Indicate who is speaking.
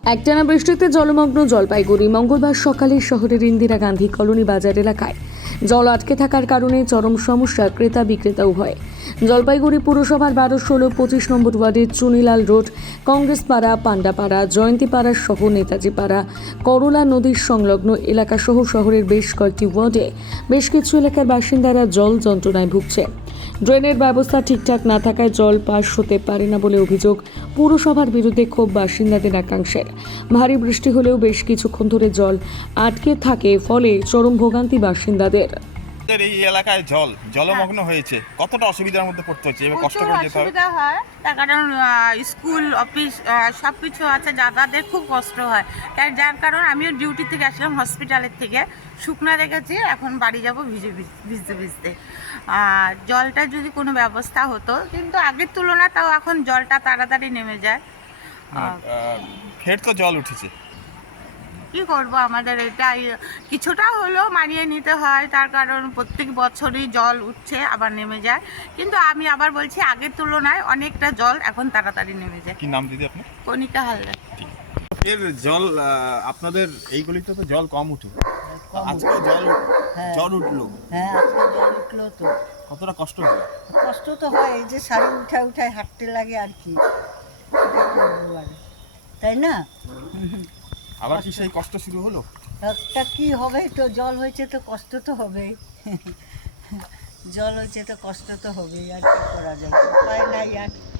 Speaker 1: একটানা বৃষ্টিতে জলমগ্ন জলপাইগুড়ি। মঙ্গলবার সকালে শহরের ইন্দিরা গান্ধী কলোনি বাজার এলাকায় জল আটকে থাকার কারণে চরম সমস্যা ক্রেতা বিক্রেতা উভয়। জলপাইগুড়ি পুরসভার 12, 16, 25 নম্বর ওয়ার্ডের চুনিলাল রোড, কংগ্রেসপাড়া, পান্ডাপাড়া, জয়ন্তীপাড়া সহ নেতাজিপাড়া, করলা নদীর সংলগ্ন এলাকা সহ শহরের বেশ কয়েকটি ওয়ার্ডে বেশ কিছু এলাকার বাসিন্দারা জল যন্ত্রণায় ভুগছে। ড্রেনের ব্যবস্থা ঠিকঠাক না থাকায় জল পাস হতে পারে না বলে অভিযোগ। পুরসভার বিরুদ্ধে ক্ষোভ বাসিন্দাদের একাংশের। ভারী বৃষ্টি হলেও বেশ কিছুক্ষণ ধরে জল আটকে থাকে, ফলে চরম ভোগান্তি বাসিন্দাদের।
Speaker 2: এই এলাকায় জলমগ্ন হয়েছে, কতটা অসুবিধার মধ্যে পড়তে হচ্ছে এবং কষ্ট করে যেতে হবে?
Speaker 3: অসুবিধা হয়, তার কারণ স্কুল অফিস সব কিছু আছে, যাতায়াতের খুব কষ্ট হয়। তাই যার কারণ আমিও ডিউটি থেকে আসলাম হসপিটালের থেকে, শুকনা রেখেছি, এখন বাড়ি যাব ভিজতে ভিজতে। জলটা যদি কোনো ব্যবস্থা হতো, কিন্তু আগের তুলনায় তাও এখন জলটা তাড়াতাড়ি নেমে যায়।
Speaker 2: ফের তো জল উঠেছে,
Speaker 3: কি করব, আমাদের এটা কিছুটা হলেও মানিয়ে নিতে হয়, তার কারণ প্রত্যেক বছরই জল উঠছে আবার নেমে যায়। কিন্তু আমি আবার বলছি, আগের তুলনায় অনেকটা জল এখন তাড়াতাড়ি নেমে যায়।
Speaker 2: কি নাম দিদি আপনার?
Speaker 3: কণিকা হালদার।
Speaker 2: এর জল আপনাদের এইগুলিতে তো জল কম উঠে, আজকে জল উঠলো,
Speaker 4: হ্যাঁ, আজকে জল উঠলো তো
Speaker 2: কতটা কষ্ট হলো?
Speaker 4: কষ্ট তো হয়, এই যে শাড়ি উঠায় হাঁটতে লাগে আর কি, এটা করবো আর, তাই না?
Speaker 2: আবার কি সেই কষ্ট শুরু হলো?
Speaker 4: একটা কি হবে, তো জল হয়েছে তো কষ্ট তো হবেই। জল হয়েছে তো কষ্ট তো হবেই, আর কি করা যাবে, উপায় নাই আর।